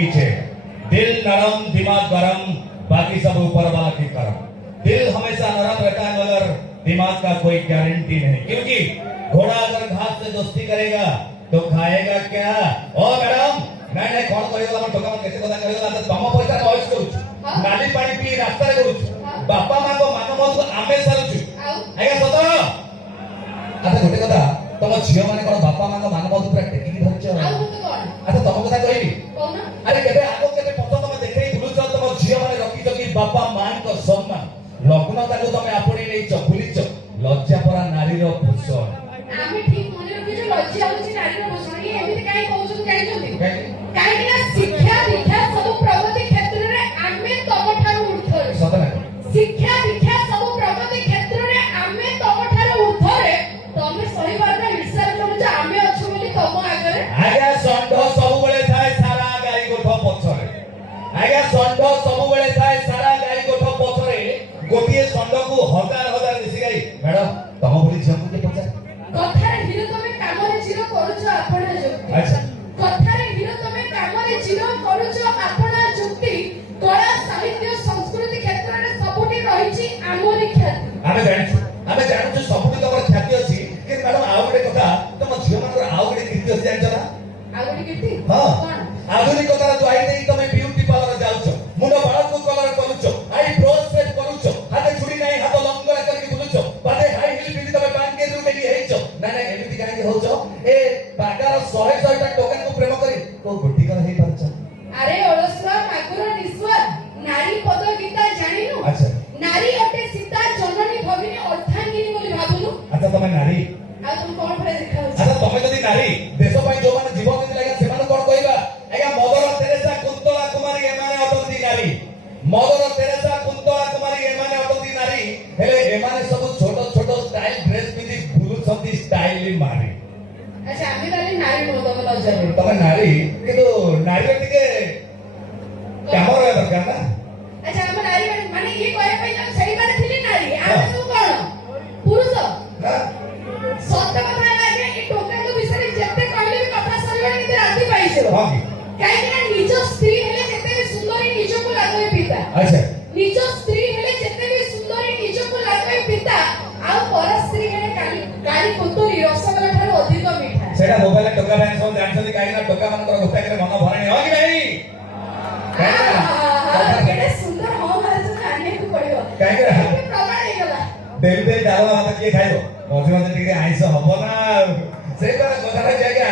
नीचे। दिल नरम दिमाग गरम, बाकी सब ऊपर वाला की करम। दिल हमेशा नरम रहता है मगर दिमाग का कोई गारंटी नहीं, क्योंकि घोड़ा अगर घास से दोस्ती करेगा तो खाएगा क्या? ओ मैडम मैंने कौन करेगा हम टोका कैसे पता करेगा तो तम पैसा नॉइस करूछ नाली पानी पी रास्ता रे करूछ बापा मां को मान मत आमे सारुछ आज्ञा सत। अच्छा गोटे कथा तम झियो माने कोन बापा मां को मान मत पूरा टेकी धरछ अच्छा तम कथा कहबी अरे केबे आगो केबे पतो तम देखै भुलुछ तम झियो माने रखी जकी बापा मां को सम्मान लग्न ताको तमे आपणी नेइछ भुलिछ लज्जा परा नारी रो भूषण आमे ठीक मने रखी जो लज्जा होची नारी रो भूषण ये एमिति काई कहउछु जानि जल्दी काई ना शिक्षा दीक्षा सब प्रगति क्षेत्र रे आमे तमठारो उठरे सत ना शिक्षा दीक्षा सब प्रगति क्षेत्र रे आमे तमठारो उठरे तमे सही बात हिस्सा करू आमे अछु बोली तम आगरे आज्ञा षंढ सब बेले थाए सारा गाई गोठ पछरे आज्ञा षंढ सब बेले थाए सारा गाई गोठ पछरे गोटिए षंढ को हजार हजार देसी गाई मैडम तम बोली झियो के पछा कथारे हिरो तमे कामरे चिरो करूछ आपना जुक्ति अच्छा कथारे हिरो तमे कामरे चिरो करूछ आपना जुक्ति कला साहित्य संस्कृति क्षेत्र रे सबुठी रहिछि आमोरी ख्याति आमे जानछु सबुठी तमर ख्याति अछि कि मैडम आ गोटे कथा तम झियो मानकर आ गोटे कीर्ति अछि जानछ ना आगोटी कीर्ति हां कोन आधुनिकता जो आई नहीं तमे ब्यूटी पार्लर जाउछ मुंड बाल को कलर करूछ आई ब्रोज सेट करूछ हाथे छुरी नहीं हाथ लंगड़ा करके बुलुछ पादे हाई हिल पिंदी तमे बैंक के रूम में हेइछ ना ना एमिति काहे के होछ ए बागार 100 टा टोकन को प्रेम करी तो गुटी कर हे परछ अरे ओळसुआ मागुर निस्वा नारी पद गीता जानिनु अच्छा नारी अटे सीता जननी भगिनी अर्थांगिनी बोली भाबुनु अच्छा तमे नारी आ तुम कोन परे देखाउ अच्छा तमे जदी नारी देश पई जो माने जीवन देति लागा सेमान कोन कहबा आज्ञा मदर तेरेसा कुंतला कुमारी एमाने अटंती नारी मदर तेरेसा कुंतला कुमारी एमाने अटंती नारी हेले एमाने सब छोट छोट स्टाइल ड्रेस पिंदी बुलु छथि स्टाइल मारी अच्छा आमे ताले नारी मोदक लज्जा तमे नारी किंतु नारी टिके कैमरा दरकार ना अच्छा हम नारी माने ये कहै पई हम सही बात थिली नारी आमे सब कोन पुरुष ना सत्य कथा लागे ई टोका के विषय जेते कहले भी कथा सरिबा कि राती पाइछो हां काहे कि ना निज स्त्री हेले जेते भी सुंदरी निज को लागै पिता अच्छा निज स्त्री हेले जेते भी सुंदरी निज को लागै पिता आ पर स्त्री हेले काली कोतरी रसगोल्ला ठारो अधिक मीठा सेटा मोबाइल टोका बैंक सब जानछथि काहे ना टोका मानकर गोटा करे मन भराणी हो कि नहीं केडे सुंदर हो मारे आने को पड़ियो काहे के प्रमाण हे गला डेली डालमा भात किए खाइबो मझे मझे टिके आइस हबो ना से कथा कथा जागा